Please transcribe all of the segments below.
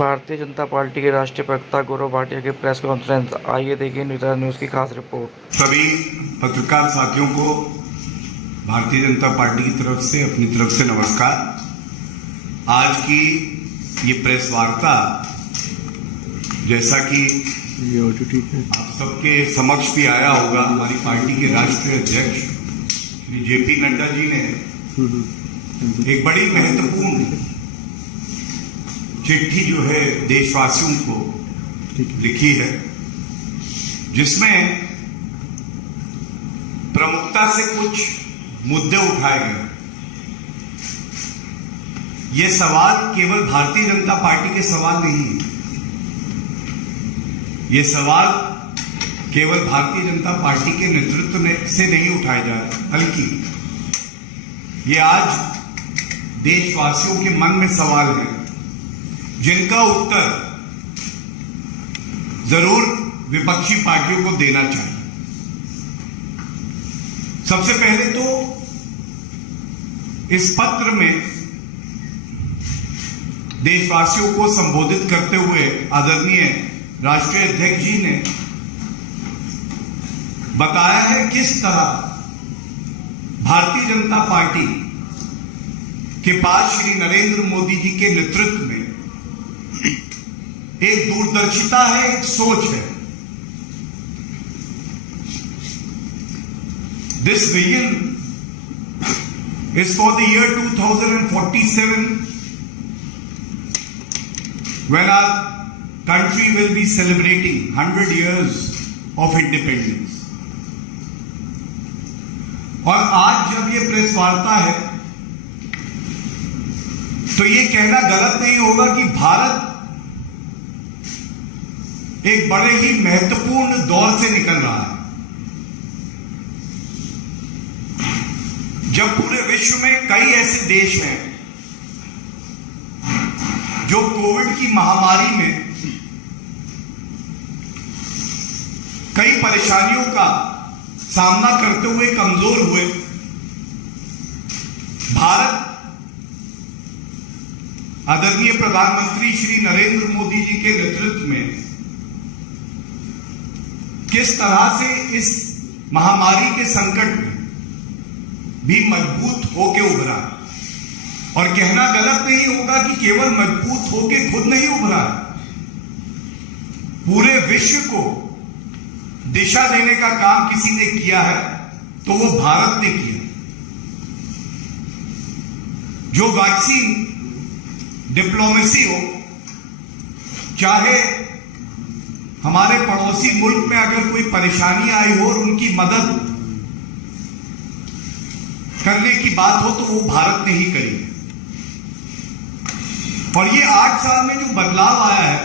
Bharatiya Janata party के राष्ट्रीय प्रवक्ता गौरव भाटिया की प्रेस कॉन्फ्रेंस। आइए देखिए न्यूज़ न्यूज़ की खास रिपोर्ट। सभी पत्रकार साथियों को भारतीय जनता पार्टी की तरफ से अपनी तरफ से नमस्कार। आज की ये प्रेस वार्ता जैसा कि आप सबके समक्ष भी आया होगा, हमारी पार्टी के राष्ट्रीय अध्यक्ष श्री जेपी नड्डा जी ने एक बड़ी महत्वपूर्ण चिट्ठी जो है देशवासियों को लिखी है, जिसमें प्रमुखता से कुछ मुद्दे उठाए गए। ये सवाल केवल भारतीय जनता पार्टी के सवाल नहीं है, ये सवाल केवल भारतीय जनता पार्टी के नेतृत्व से नहीं उठाए जा रहे, बल्कि ये आज देशवासियों के मन में सवाल है जिनका उत्तर जरूर विपक्षी पार्टियों को देना चाहिए। सबसे पहले तो इस पत्र में देशवासियों को संबोधित करते हुए आदरणीय राष्ट्रीय अध्यक्ष जी ने बताया है किस तरह भारतीय जनता पार्टी के पास श्री नरेंद्र मोदी जी के नेतृत्व में एक दूरदर्शिता है, एक सोच है। This vision is for the year 2047, when our country will be celebrating 100 years of independence. और आज जब ये प्रेस वार्ता है तो ये कहना गलत नहीं होगा कि भारत एक बड़े ही महत्वपूर्ण दौर से निकल रहा है, जब पूरे विश्व में कई ऐसे देश हैं जो कोविड की महामारी में कई परेशानियों का सामना करते हुए कमजोर हुए। भारत आदरणीय प्रधानमंत्री श्री नरेंद्र मोदी जी के नेतृत्व में किस तरह से इस महामारी के संकट में भी मजबूत होके उभरा, और कहना गलत नहीं होगा कि केवल मजबूत होके खुद नहीं उभरा, पूरे विश्व को दिशा देने का काम किसी ने किया है तो वो भारत ने किया। जो वैक्सीन डिप्लोमेसी हो, चाहे हमारे पड़ोसी मुल्क में अगर कोई परेशानी आई हो और उनकी मदद करने की बात हो तो वो भारत ने ही करी। और ये 8 साल में जो बदलाव आया है,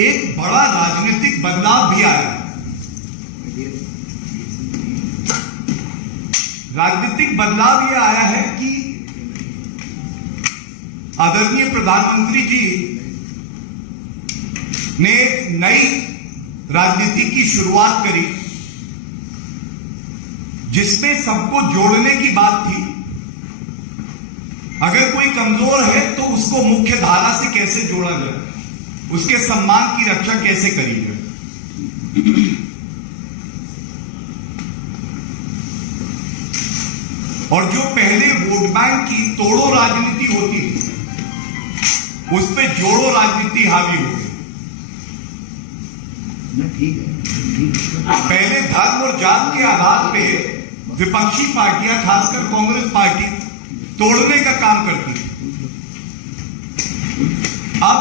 एक बड़ा राजनीतिक बदलाव भी आया है। राजनीतिक बदलाव ये आया है कि आदरणीय प्रधानमंत्री जी ने एक नई राजनीति की शुरुआत करी, जिसमें सबको जोड़ने की बात थी। अगर कोई कमजोर है तो उसको मुख्य धारा से कैसे जोड़ा जाए, उसके सम्मान की रक्षा कैसे करी जाए। और जो पहले वोट बैंक की तोड़ो राजनीति होती थी, उस पे जोड़ो राजनीति हावी हो गई। पहले धर्म और जात के आधार पे विपक्षी पार्टियां, खासकर कांग्रेस पार्टी, तोड़ने का काम करती थी। अब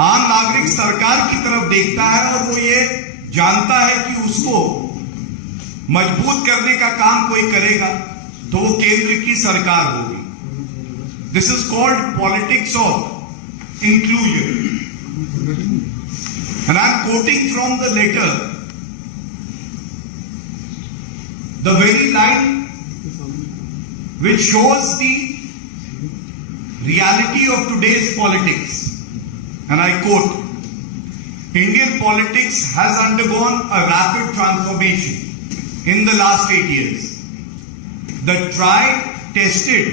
आम नागरिक सरकार की तरफ देखता है और वो ये जानता है कि उसको मजबूत करने का काम कोई करेगा तो वो केंद्र की सरकार होगी। This is called politics of inclusion. And I am quoting from the letter, the very line which shows the reality of today's politics. And I quote, Indian politics has undergone a rapid transformation in the last 8 years. The tried, tested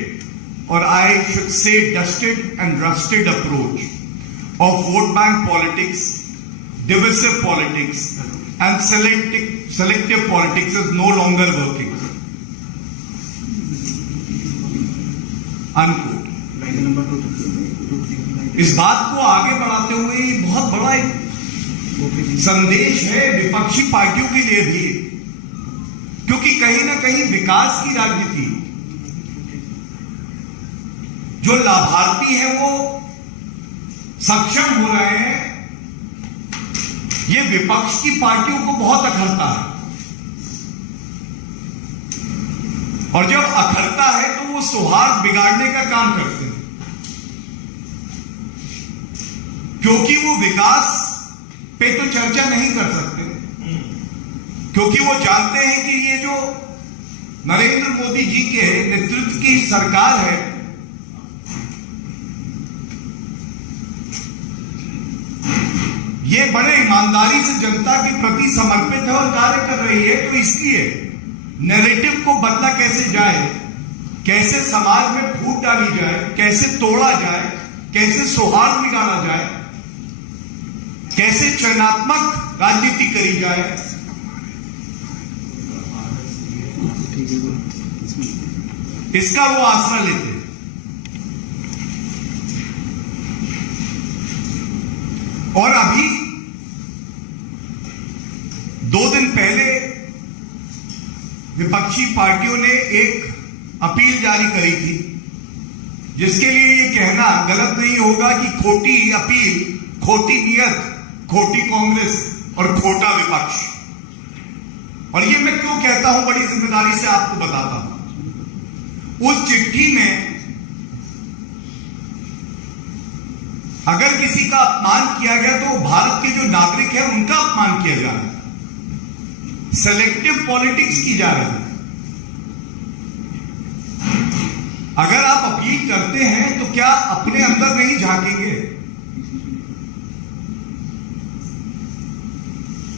or I should say dusted and rusted approach of vote bank politics, divisive politics, and selective politics is no longer working. Unquote. इस बात को आगे बढ़ाते हुए ये बहुत बड़ा एक संदेश है विपक्षी पार्टियों के लिए भी, क्योंकि कहीं ना कहीं विकास की राजनीति, जो लाभार्थी हैं वो सक्षम हो रहे हैं, ये विपक्ष की पार्टियों को बहुत अखरता है। और जब अखरता है तो वो सौहार्द बिगाड़ने का काम करते हैं, क्योंकि वो विकास पे तो चर्चा नहीं कर सकते, क्योंकि वो जानते हैं कि ये जो नरेंद्र मोदी जी के नेतृत्व की सरकार है, ये बड़े ईमानदारी से जनता के प्रति समर्पित है और कार्य कर रही है। तो इसलिए नैरेटिव को बदला कैसे जाए, कैसे समाज में फूट डाली जाए, कैसे तोड़ा जाए, कैसे सौहार्द बिगाड़ा जाए, कैसे चयनात्मक राजनीति करी जाए, इसका वो आसरा लेते हैं। और अभी 2 दिन पहले विपक्षी पार्टियों ने एक अपील जारी करी थी, जिसके लिए ये कहना गलत नहीं होगा कि खोटी अपील, खोटी नीयत, खोटी कांग्रेस और खोटा विपक्ष। और ये मैं क्यों कहता हूं, बड़ी जिम्मेदारी से आपको बताता हूं। उस चिट्ठी में अगर किसी का अपमान किया गया तो भारत के जो नागरिक हैं उनका अपमान किया जा रहा है, सेलेक्टिव पॉलिटिक्स की जा रही है। अगर आप अपील करते हैं तो क्या अपने अंदर नहीं झांकेंगे?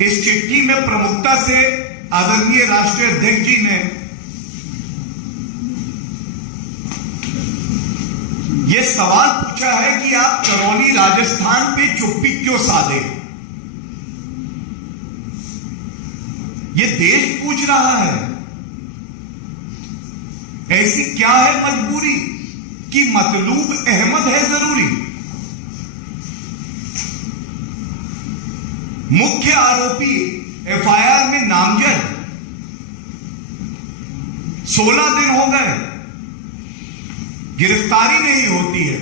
इस चिट्ठी में प्रमुखता से आदरणीय राष्ट्रीय अध्यक्ष जी ने यह सवाल पूछा है कि आप करौली राजस्थान पे चुप्पी क्यों साधे। यह देश पूछ रहा है, ऐसी क्या है मजबूरी कि मतलूब अहमद है जरूरी। मुख्य आरोपी एफआईआर में नामजद 16 दिन हो गए, गिरफ्तारी नहीं होती है।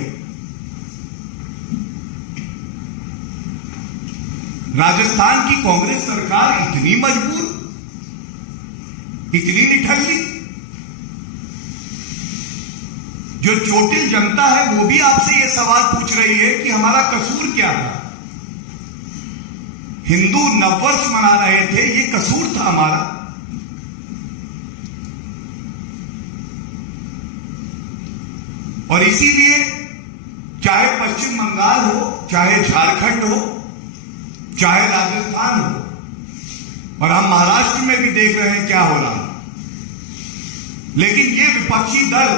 राजस्थान की कांग्रेस सरकार इतनी मजबूर, इतनी निठल्ली, जो चोटिल जनता है वो भी आपसे यह सवाल पूछ रही है कि हमारा कसूर क्या था। हिंदू नववर्ष मना रहे थे, ये कसूर था हमारा। और इसीलिए चाहे पश्चिम बंगाल हो, चाहे झारखंड हो, चाहे राजस्थान हो, और हम महाराष्ट्र में भी देख रहे हैं क्या हो रहा है, लेकिन ये विपक्षी दल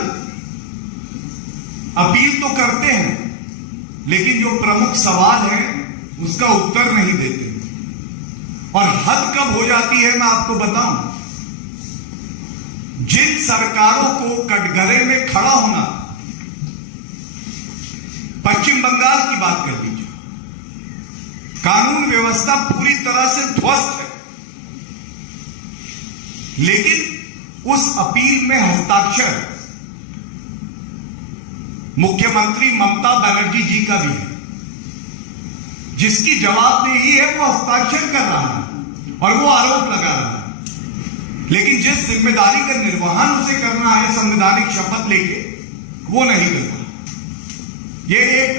अपील तो करते हैं, लेकिन जो प्रमुख सवाल है उसका उत्तर नहीं देते। और हद कब हो जाती है मैं आपको बताऊं, जिन सरकारों को कटघरे में खड़ा होना, पश्चिम बंगाल की बात कर लीजिए, कानून व्यवस्था पूरी तरह से ध्वस्त है, लेकिन उस अपील में हस्ताक्षर मुख्यमंत्री ममता बनर्जी जी का भी है, जिसकी जवाबदेही है वो हस्ताक्षर कर रहा है और वो आरोप लगा रहा है, लेकिन जिस जिम्मेदारी का निर्वहन उसे करना है संवैधानिक शपथ लेके, वो नहीं कर रहा। ये एक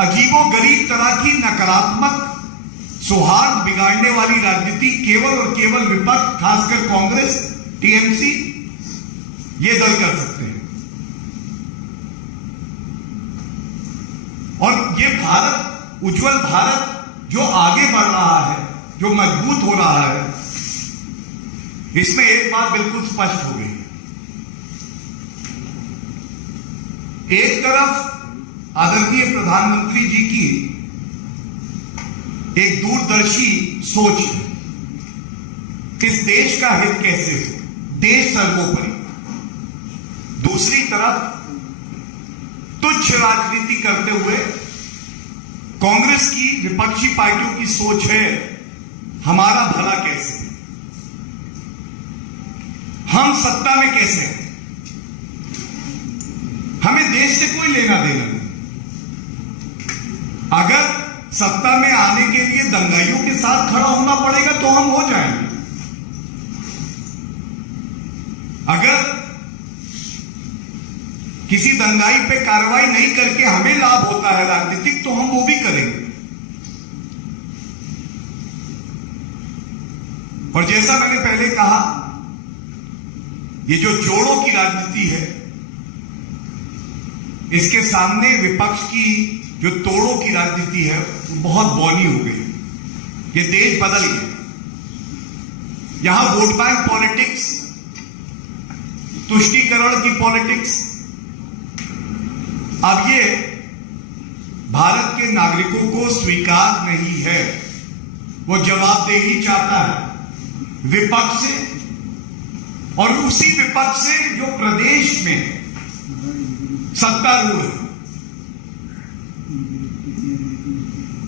अजीबोगरीब तरह की नकारात्मक सौहार्द बिगाड़ने वाली राजनीति केवल और केवल विपक्ष, खासकर कांग्रेस, टीएमसी, ये दल कर सकते हैं। और ये भारत, उज्जवल भारत जो आगे बढ़ रहा है, जो मजबूत हो रहा है, इसमें एक बात बिल्कुल स्पष्ट हो गई, एक तरफ आदरणीय प्रधानमंत्री जी की एक दूरदर्शी सोच है, इस देश का हित कैसे हो, देश सर्वोपरि। दूसरी तरफ तुच्छ राजनीति करते हुए कांग्रेस की, विपक्षी पार्टियों की सोच है हमारा भला कैसे, हम सत्ता में कैसे हैं, हमें देश से कोई लेना देना नहीं। अगर सत्ता में आने के लिए दंगाइयों के साथ खड़ा होना पड़ेगा तो हम हो जाएंगे, अगर किसी दंगाई पे कार्रवाई नहीं करके हमें लाभ होता है राजनीतिक, तो हम वो भी करेंगे। और जैसा मैंने पहले कहा, ये जो जोड़ों की राजनीति है, इसके सामने विपक्ष की जो तोड़ों की राजनीति है वो बहुत बौनी हो गई। ये देश बदल गया। यहां वोट बैंक पॉलिटिक्स, तुष्टीकरण की पॉलिटिक्स, अब ये भारत के नागरिकों को स्वीकार नहीं है। वो जवाबदेही चाहता है विपक्ष से, और उसी विपक्ष से जो प्रदेश में सत्तारूढ़ है।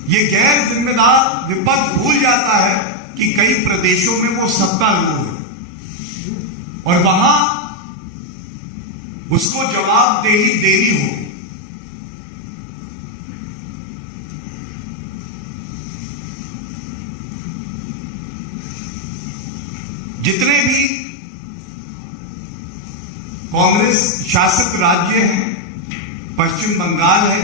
ये गैर जिम्मेदार विपक्ष भूल जाता है कि कई प्रदेशों में वो सत्तारूढ़ है और वहां उसको जवाबदेही देनी होगी। जितने भी कांग्रेस शासित राज्य हैं, पश्चिम बंगाल है,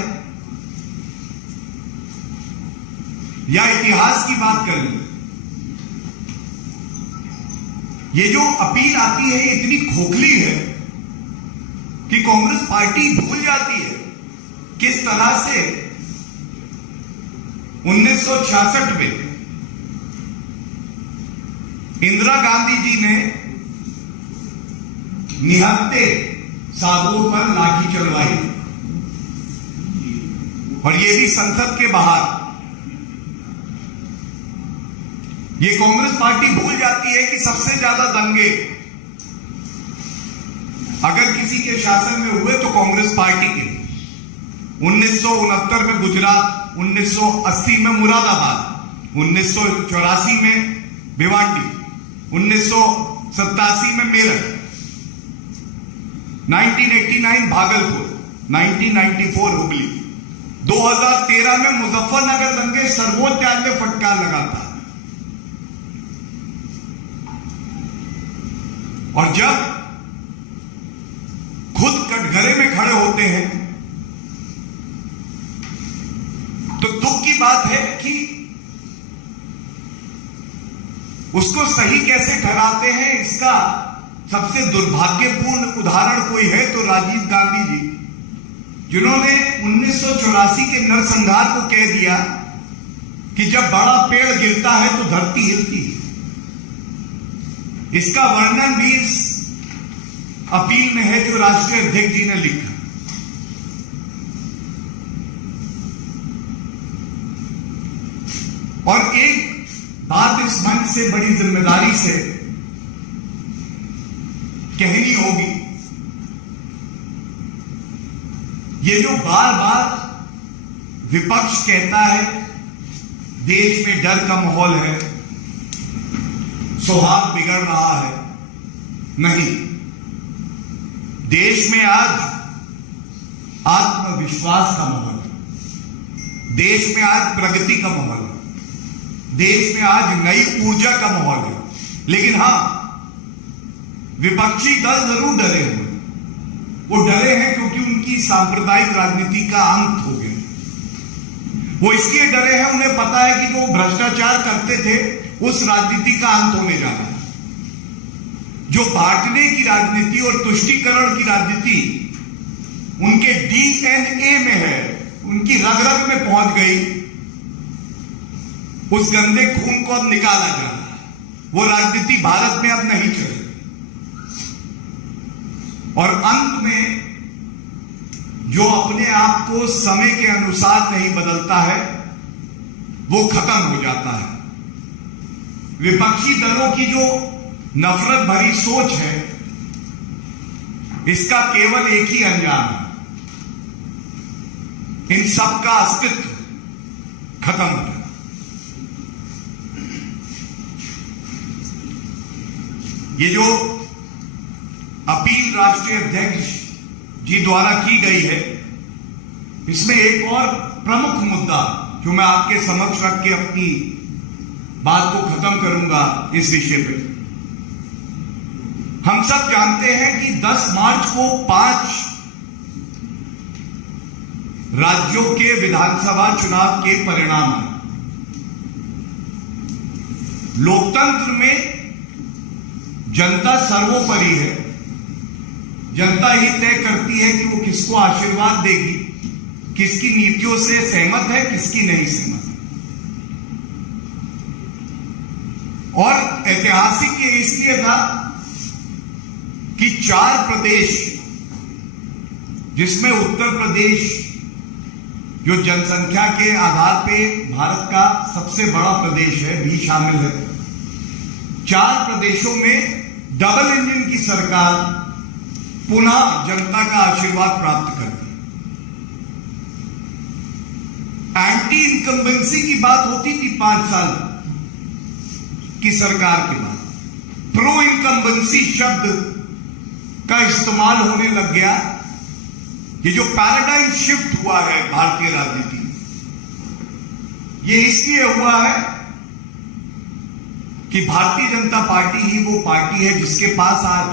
या इतिहास की बात कर लें, ये जो अपील आती है इतनी खोखली है कि कांग्रेस पार्टी भूल जाती है किस तरह से 1966 में इंदिरा गांधी जी ने निहत्थे साधुओं पर लाठी चलवाई, और ये भी संसद के बाहर। ये कांग्रेस पार्टी भूल जाती है कि सबसे ज्यादा दंगे अगर किसी के शासन में हुए तो कांग्रेस पार्टी के। 1969 में गुजरात, 1980 में मुरादाबाद, 1984 में भिवांडी, 1987 में मेरठ, 1989 भागलपुर, 1994 हुबली, 2013 में मुजफ्फरनगर दंगे सर्वोच्च न्यायालय में फटकार लगाता। और जब खुद कटघरे में खड़े होते हैं तो दुख की बात है कि उसको सही कैसे ठहराते हैं। इसका सबसे दुर्भाग्यपूर्ण उदाहरण कोई है तो राजीव गांधी जी, जिन्होंने 1984 के नरसंहार को कह दिया कि जब बड़ा पेड़ गिरता है तो धरती हिलती है। इसका वर्णन भी इस अपील में है जो राष्ट्रीय अध्यक्ष जी ने लिखा। और एक बात इस मंच से बड़ी जिम्मेदारी से कहनी होगी, ये जो बार बार विपक्ष कहता है देश में डर का माहौल है, सौहार्द बिगड़ रहा है, नहीं, देश में आज आत्मविश्वास का माहौल है, देश में आज प्रगति का माहौल है, देश में आज नई ऊर्जा का माहौल है। लेकिन हां, विपक्षी दल जरूर डरे हुए, वो डरे हैं क्योंकि उनकी सांप्रदायिक राजनीति का अंत हो गया। वो इसलिए डरे हैं, उन्हें पता है कि जो भ्रष्टाचार करते थे उस राजनीति का अंत होने जा रहा है। जो बांटने की राजनीति और तुष्टीकरण की राजनीति उनके डीएनए में है, उनकी रग रग में पहुंच गई, उस गंदे खून को अब निकाला जा रहा है। वो राजनीति भारत में अब नहीं चलेगी। और अंत में जो अपने आप को समय के अनुसार नहीं बदलता है वो खत्म हो जाता है। विपक्षी दलों की जो नफरत भरी सोच है, इसका केवल एक ही अंजाम है, इन सब का अस्तित्व खत्म हो जाए। ये जो अपील राष्ट्रीय अध्यक्ष जी द्वारा की गई है, इसमें एक और प्रमुख मुद्दा जो मैं आपके समक्ष रख के अपनी बात को खत्म करूंगा इस विषय पे। हम सब जानते हैं कि 10 मार्च को 5 राज्यों के विधानसभा चुनाव के परिणाम हैं। लोकतंत्र में जनता सर्वोपरि है। जनता ही तय करती है कि वो किसको आशीर्वाद देगी, किसकी नीतियों से सहमत है, किसकी नहीं सहमत है। और ऐतिहासिक ये इसलिए था कि 4 प्रदेश, जिसमें उत्तर प्रदेश जो जनसंख्या के आधार पे भारत का सबसे बड़ा प्रदेश है भी शामिल है, 4 प्रदेशों में डबल इंजन की सरकार पुनः जनता का आशीर्वाद प्राप्त करती। एंटी इनकम्बेंसी की बात होती थी 5 साल की सरकार के बाद, प्रो इनकम्बेंसी शब्द का इस्तेमाल होने लग गया। ये जो पैराडाइम शिफ्ट हुआ है भारतीय राजनीति में, ये इसलिए हुआ है कि भारतीय जनता पार्टी ही वो पार्टी है जिसके पास आज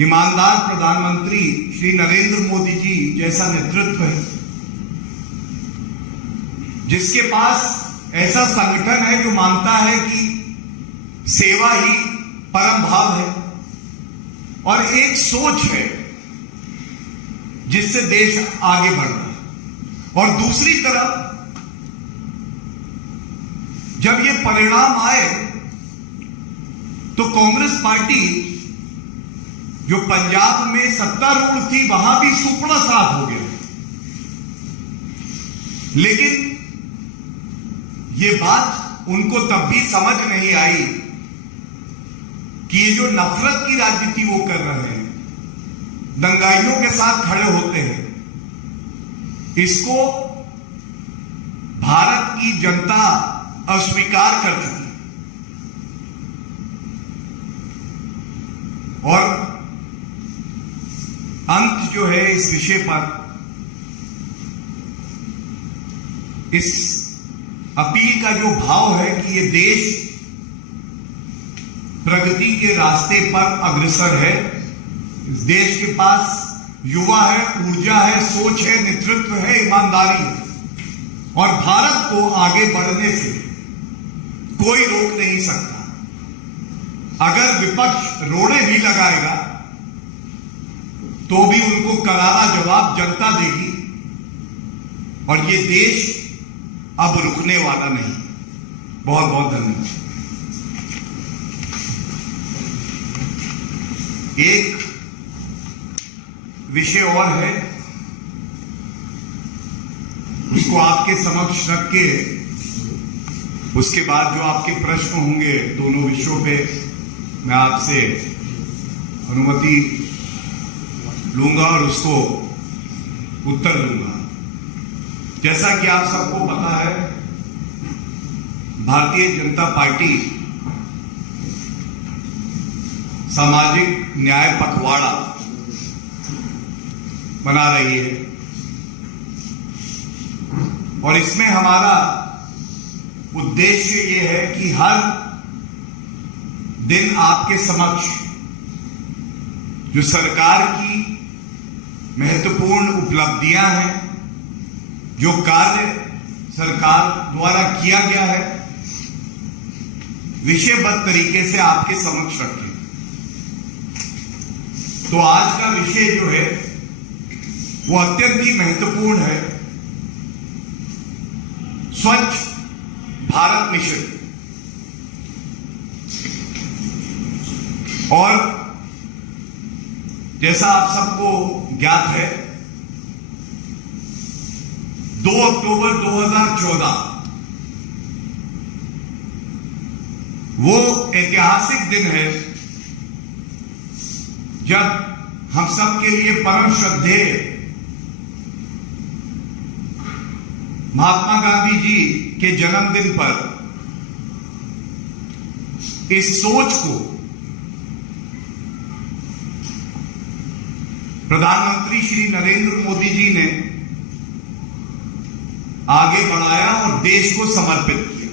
ईमानदार प्रधानमंत्री श्री नरेंद्र मोदी जी जैसा नेतृत्व है, जिसके पास ऐसा संगठन है जो मानता है कि सेवा ही परम भाव है, और एक सोच है जिससे देश आगे बढ़ रहा है। और दूसरी तरफ जब ये परिणाम आए तो कांग्रेस पार्टी जो पंजाब में सत्तारूढ़ थी, वहां भी सुपड़ा साफ हो गया। लेकिन ये बात उनको तब भी समझ नहीं आई कि ये जो नफरत की राजनीति वो कर रहे हैं, दंगाइयों के साथ खड़े होते हैं, इसको भारत की जनता अस्वीकार कर चुकी। और अंत जो है इस विषय पर, इस अपील का जो भाव है कि ये देश प्रगति के रास्ते पर अग्रसर है, इस देश के पास युवा है, ऊर्जा है, सोच है, नेतृत्व है, ईमानदारी है, और भारत को आगे बढ़ने से कोई रोक नहीं सकता। अगर विपक्ष रोड़े भी लगाएगा तो भी उनको करारा जवाब जनता देगी, और ये देश अब रुकने वाला नहीं। बहुत बहुत धन्यवाद। एक विषय और है, उसको आपके समक्ष रख के उसके बाद जो आपके प्रश्न होंगे दोनों विषयों पे मैं आपसे अनुमति लूंगा और उसको उत्तर दूंगा। जैसा कि आप सबको पता है, भारतीय जनता पार्टी सामाजिक न्याय पखवाड़ा बना रही है, और इसमें हमारा उद्देश्य ये है कि हर दिन आपके समक्ष जो सरकार की महत्वपूर्ण उपलब्धियां हैं, जो कार्य सरकार द्वारा किया गया है, विषयबद्ध तरीके से आपके समक्ष रखें। तो आज का विषय जो है वो अत्यंत ही महत्वपूर्ण है, स्वच्छ भारत मिशन। और जैसा आप सबको ज्ञात है, 2 अक्टूबर 2014 वो ऐतिहासिक दिन है जब हम सब के लिए परम श्रद्धेय महात्मा गांधी जी के जन्मदिन पर इस सोच को प्रधानमंत्री श्री नरेंद्र मोदी जी ने आगे बढ़ाया और देश को समर्पित किया।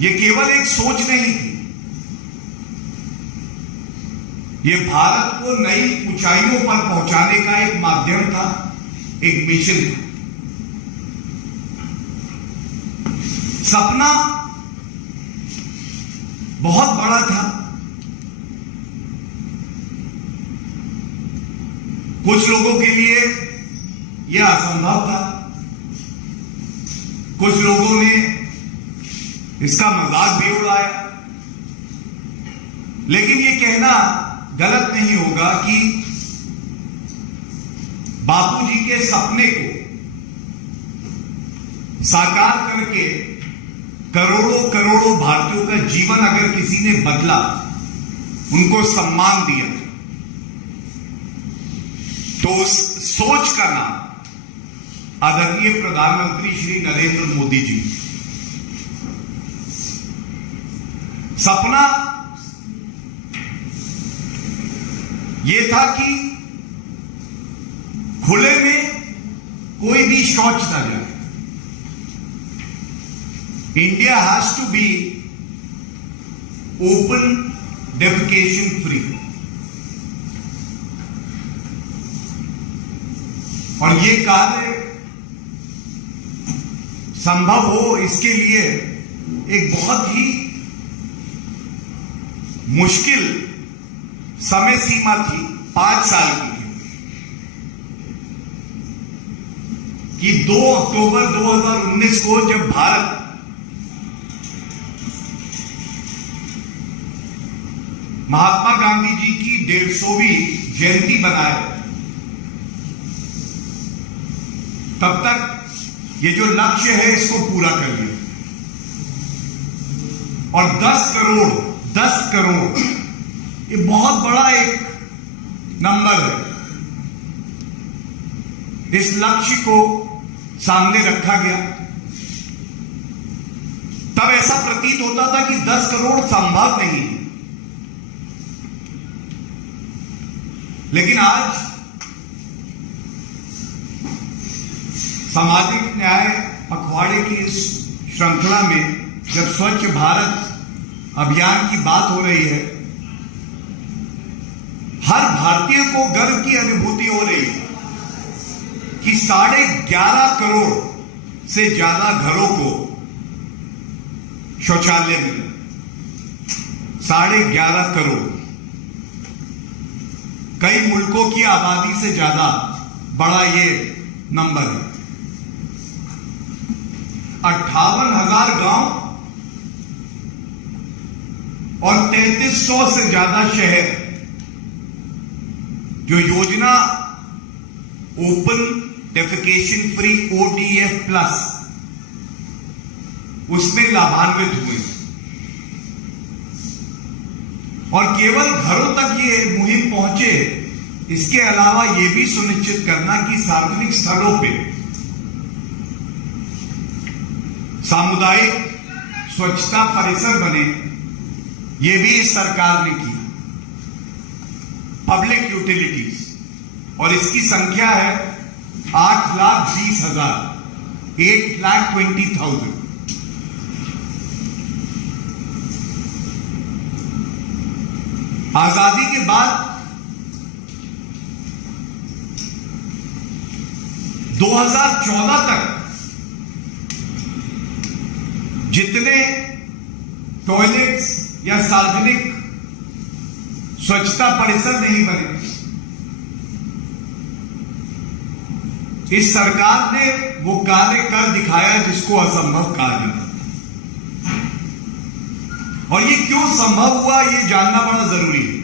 यह केवल एक सोच नहीं थी, यह भारत को नई ऊंचाइयों पर पहुंचाने का एक माध्यम था, एक मिशन था। सपना बहुत बड़ा था। कुछ लोगों के लिए यह असंभव था, कुछ लोगों ने इसका मजाक भी उड़ाया, लेकिन यह कहना गलत नहीं होगा कि बापूजी के सपने को साकार करके करोड़ों करोड़ों भारतीयों का जीवन अगर किसी ने बदला, उनको सम्मान दिया, तो उस सोच का नाम आदरणीय प्रधानमंत्री श्री नरेंद्र मोदी जी। सपना यह था कि खुले में कोई भी शौच ना जाए। India has to be open defecation free. और ये कार्य संभव हो, इसके लिए एक बहुत ही मुश्किल समय सीमा थी, 5 साल की, कि 2 अक्टूबर 2019 को जब भारत महात्मा गांधी जी की 150वीं जयंती बनाए, तब तक ये जो लक्ष्य है इसको पूरा कर लिया। और 10 करोड़ ये बहुत बड़ा एक नंबर है। इस लक्ष्य को सामने रखा गया। तब ऐसा प्रतीत होता था कि 10 करोड़ संभव नहीं है, लेकिन आज सामाजिक न्याय पखवाड़े की इस श्रृंखला में जब स्वच्छ भारत अभियान की बात हो रही है, हर भारतीय को गर्व की अनुभूति हो रही है कि 11.5 करोड़ से ज्यादा घरों को शौचालय मिले। 11.5 करोड़, कई मुल्कों की आबादी से ज्यादा बड़ा ये नंबर है। 58,000 गांव और 3300 से ज्यादा शहर जो योजना open defecation free ODF plus उसमें लाभान्वित हुए। और केवल घरों तक ये मुहिम पहुंचे, इसके अलावा यह भी सुनिश्चित करना कि सार्वजनिक स्थलों पे सामुदायिक स्वच्छता परिसर बने, यह भी इस सरकार ने किया। पब्लिक यूटिलिटीज, और इसकी संख्या है 8,20,000, 8,20,000। आजादी के बाद 2014 तक जितने टॉयलेट्स या सार्वजनिक स्वच्छता परिसर नहीं बने, इस सरकार ने वो कार्य कर दिखाया जिसको असंभव कहा जाता था। और ये क्यों संभव हुआ, ये जानना बड़ा जरूरी है।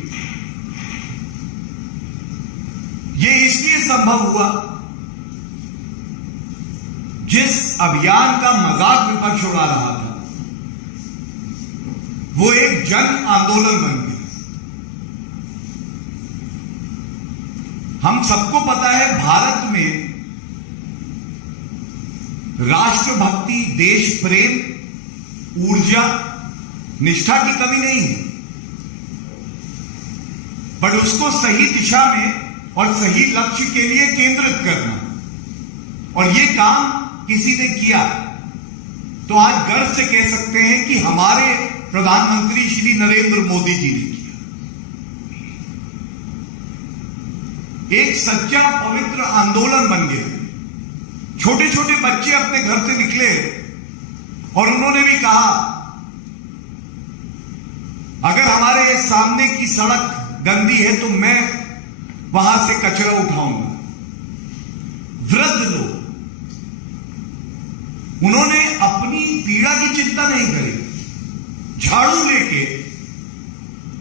ये इसलिए संभव हुआ, जिस अभियान का मजाक विपक्ष उड़ा रहा था वो एक जन आंदोलन बन गया। हम सबको पता है भारत में राष्ट्रभक्ति, देश प्रेम, ऊर्जा, निष्ठा की कमी नहीं है, पर उसको सही दिशा में और सही लक्ष्य के लिए केंद्रित करना, और यह काम किसी ने किया तो आज गर्व से कह सकते हैं कि हमारे प्रधानमंत्री श्री नरेंद्र मोदी जी ने किया। एक सच्चा पवित्र आंदोलन बन गया। छोटे छोटे बच्चे अपने घर से निकले और उन्होंने भी कहा, अगर हमारे सामने की सड़क गंदी है तो मैं वहां से कचरा उठाऊंगा। वृद्ध लोग, उन्होंने अपनी पीड़ा की चिंता नहीं करी, झाड़ू लेके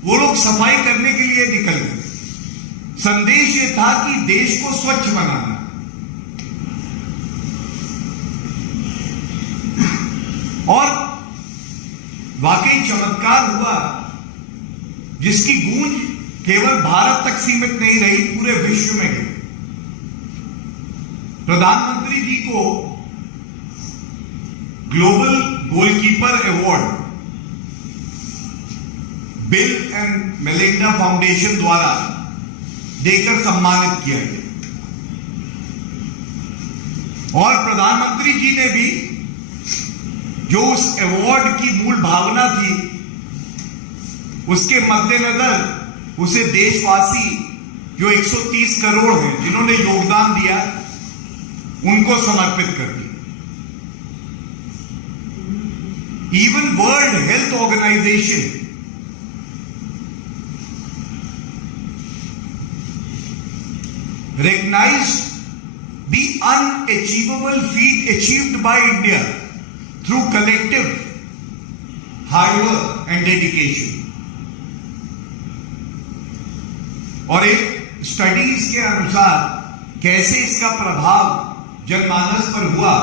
वो लोग सफाई करने के लिए निकल गए। संदेश ये था कि देश को स्वच्छ बनाना। और वाकई चमत्कार हुआ, जिसकी गूंज केवल भारत तक सीमित नहीं रही, पूरे विश्व में गई। प्रधानमंत्री जी को global goalkeeper award bill and Melinda foundation द्वारा देकर सम्मानित किया गया। और प्रधानमंत्री जी ने भी जो उस अवार्ड की मूल भावना थी, उसके मद्देनजर उसे देशवासी जो 130 करोड़ हैं जिन्होंने योगदान दिया, उनको समर्पित कर दिया। Even World Health Organization recognized the unachievable feat achieved by India through collective hard work and dedication. और एक स्टडीज के अनुसार कैसे इसका प्रभाव जनमानस पर हुआ,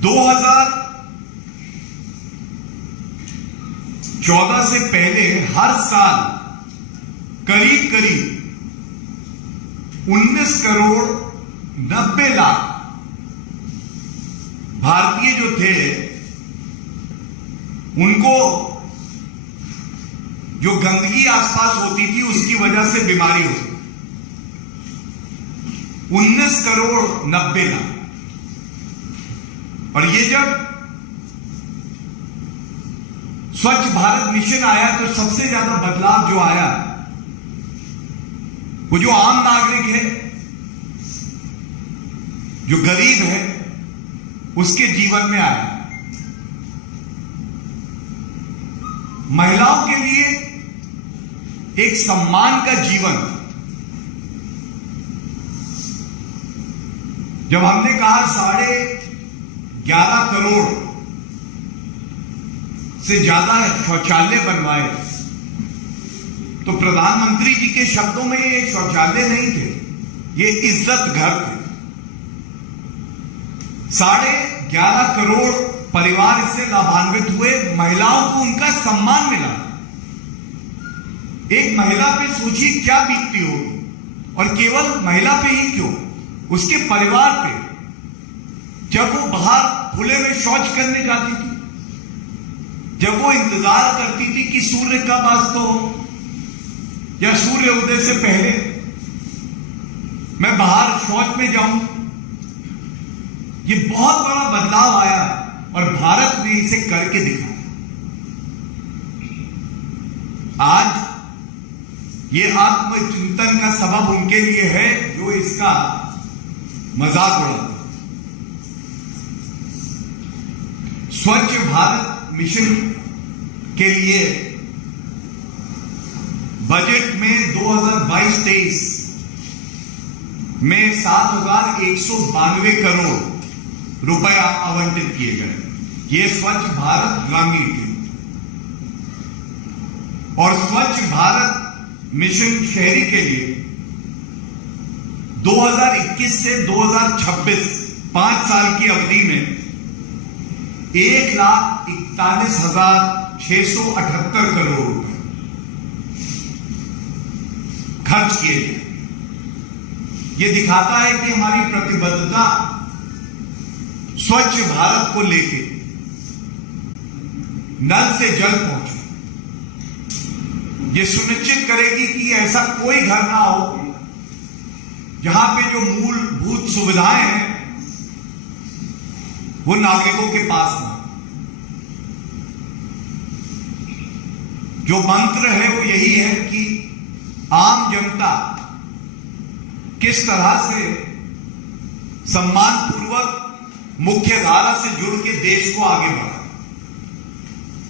2014 से पहले हर साल करीब करीब 19 करोड़ 90 लाख भारतीय जो थे, उनको जो गंदगी आसपास होती थी उसकी वजह से बीमारी होती थी। 19 करोड़ 90 लाख। और ये जब स्वच्छ भारत मिशन आया तो सबसे ज्यादा बदलाव जो आया वो जो आम नागरिक है, जो गरीब है, उसके जीवन में आया। महिलाओं के लिए एक सम्मान का जीवन। जब हमने कहा 11.5 करोड़ से ज्यादा शौचालय बनवाए, तो प्रधानमंत्री जी के शब्दों में ये शौचालय नहीं थे, ये इज्जत घर थे। 11.5 करोड़ परिवार इससे लाभान्वित हुए। महिलाओं को उनका सम्मान मिला। एक महिला पे सोचिए क्या बीतती होगी, और केवल महिला पे ही क्यों, उसके परिवार पे। जब वो बाहर खुले में शौच करने जाती थी, जब वो इंतजार करती थी कि सूर्य कब अस्त हो या सूर्य उदय से पहले मैं बाहर शौच में जाऊं, ये बहुत बड़ा बदलाव आया और भारत ने इसे करके दिखाया। आज ये आत्मचिंतन का सबब उनके लिए है जो इसका मजाक उड़ाते। स्वच्छ भारत मिशन के लिए बजट में 2022-23 में 7,192 करोड़ रुपए आवंटित किए गए। ये स्वच्छ भारत ग्रामीण के और स्वच्छ भारत मिशन शहरी के लिए 2021 से 2026 5 साल की अवधि में 1,41,678 करोड़ रुपए खर्च किए गए। यह दिखाता है कि हमारी प्रतिबद्धता स्वच्छ भारत को लेकर नल से जल पहुंचे, यह सुनिश्चित करेगी कि ऐसा कोई घर ना हो जहां पे जो मूलभूत सुविधाएं हैं वो नागरिकों के पास ना। जो मंत्र है वो यही है कि आम जनता किस तरह से सम्मानपूर्वक मुख्य धारा से जुड़ के देश को आगे बढ़ाए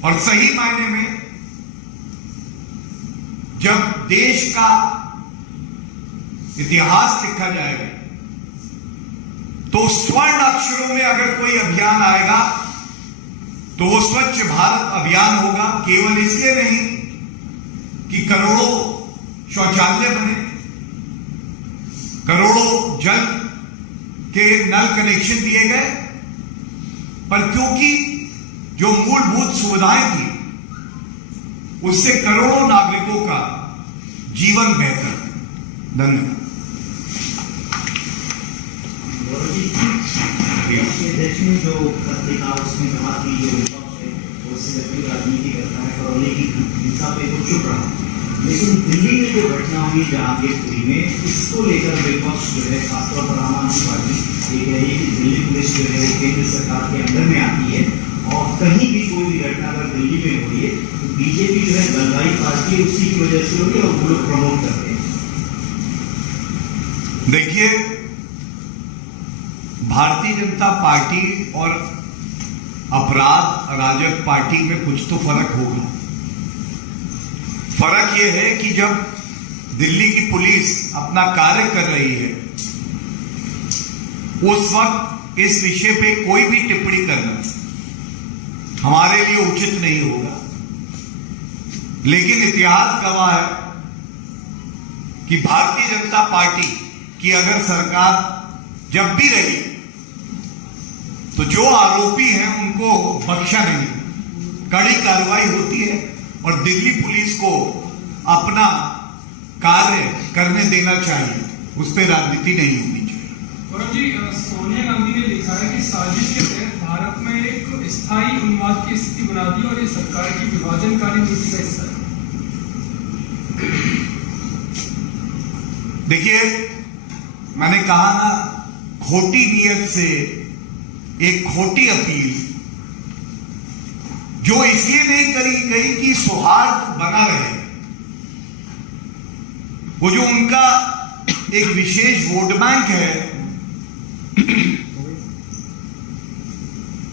और सही मायने में जब देश का इतिहास लिखा जाएगा तो स्वर्ण अक्षरों में अगर कोई अभियान आएगा तो वो स्वच्छ भारत अभियान होगा। केवल इसलिए नहीं कि करोड़ों शौचालय बने, करोड़ों जल के नल कनेक्शन दिए गए, पर क्योंकि जो मूलभूत सुविधाएं थी उससे करोड़ों नागरिकों का जीवन बेहतर। धन्यवाद। देश में जो पत्रिका उसमें कहा कि जो विपक्ष है वो सिलेक्टिव राजनीति करता है, करौली की हिंसा पे तो चुप रहा, लेकिन दिल्ली में जो घटना हुई जहांगीरपुरी में, इसको लेकर विपक्ष जो है खासतौर पर आम आदमी पार्टी ये कह रही है कि दिल्ली पुलिस जो है वो केंद्र सरकार के अंदर में आती है और कहीं भी कोई भी घटना अगर दिल्ली में हो रही है तो बीजेपी जो है दलगाई पार्टी है उसी की वजह से हो रही है और वो लोग प्रमोट कर रहे हैं। देखिए, भारतीय जनता पार्टी और अपराध अराजक पार्टी में कुछ तो फर्क होगा। फर्क यह है कि जब दिल्ली की पुलिस अपना कार्य कर रही है उस वक्त इस विषय पे कोई भी टिप्पणी करना हमारे लिए उचित नहीं होगा, लेकिन इतिहास गवाह है कि भारतीय जनता पार्टी की अगर सरकार जब भी रही तो जो आरोपी हैं उनको बख्शा नहीं, कड़ी कार्रवाई होती है और दिल्ली पुलिस को अपना कार्य करने देना चाहिए, उस पर राजनीति नहीं होनी चाहिए। गौरव जी, सोनिया गांधी ने लिखा है कि साजिश के तहत भारत में एक स्थायी उन्माद की स्थिति बना दी और ये सरकार की विभाजनकारी नीति का हिस्सा है। देखिए, मैंने कहा ना, खोटी नीयत से एक खोटी अपील जो इसलिए नहीं करी गई कि सौहार्द बना रहे, वो जो उनका एक विशेष वोट बैंक है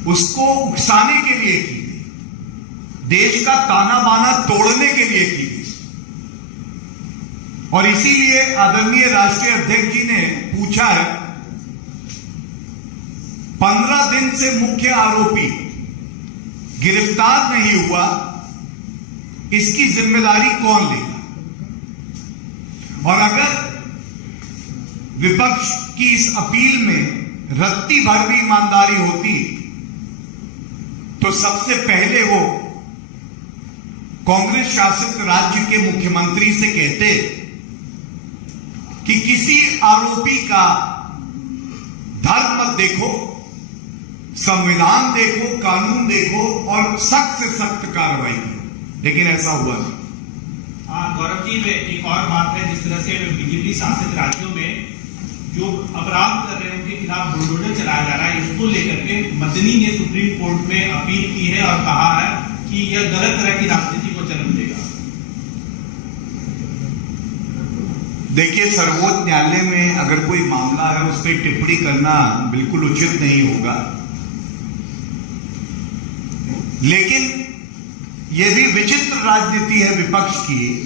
उसको उकसाने के लिए की गई, देश का ताना बाना तोड़ने के लिए की गई। और इसीलिए आदरणीय राष्ट्रीय अध्यक्ष जी ने पूछा है 15 दिन से मुख्य आरोपी गिरफ्तार नहीं हुआ, इसकी जिम्मेदारी कौन लेगा। और अगर विपक्ष की इस अपील में रत्ती भर भी ईमानदारी होती तो सबसे पहले वो कांग्रेस शासित राज्य के मुख्यमंत्री से कहते कि किसी आरोपी का धर्म मत देखो, संविधान देखो, कानून देखो और सख्त से सख्त कार्रवाई करो, लेकिन ऐसा हुआ नहीं। गौरव जी, एक और बात है, जिस तरह से बीजेपी शासित राज्यों में जो अपराध कर रहे हैं उनके खिलाफ बुलडोजर चलाया जा रहा है, इसको लेकर के मदनी ने सुप्रीम कोर्ट में अपील की है और कहा है कि यह गलत तरह की राजनीति को जन्म देगा। देखिए, सर्वोच्च न्यायालय में अगर कोई मामला है उस पर टिप्पणी करना बिल्कुल उचित नहीं होगा, लेकिन यह भी विचित्र राजनीति है विपक्ष की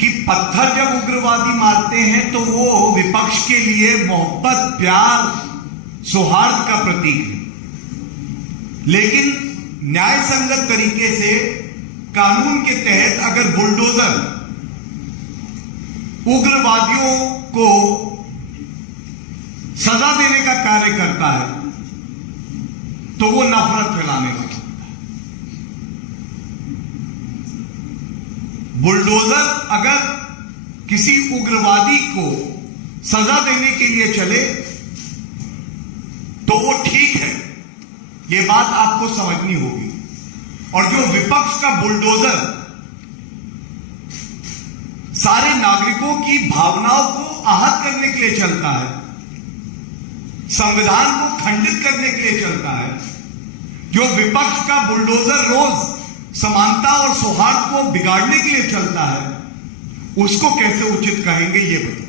कि पत्थर जब उग्रवादी मारते हैं तो वो विपक्ष के लिए मोहब्बत, प्यार सौहार्द का प्रतीक है, लेकिन न्याय संगत तरीके से कानून के तहत अगर बुलडोजर उग्रवादियों को सजा देने का कार्य करता है तो वो नफरत फैलाने वाला होता है। बुलडोजर अगर किसी उग्रवादी को सजा देने के लिए चले तो वो ठीक है, ये बात आपको समझनी होगी। और जो विपक्ष का बुलडोजर सारे नागरिकों की भावनाओं को आहत करने के लिए चलता है, संविधान को खंडित करने के लिए चलता है, जो विपक्ष का बुलडोजर रोज समानता और सौहार्द को बिगाड़ने के लिए चलता है, उसको कैसे उचित कहेंगे ये बताओ।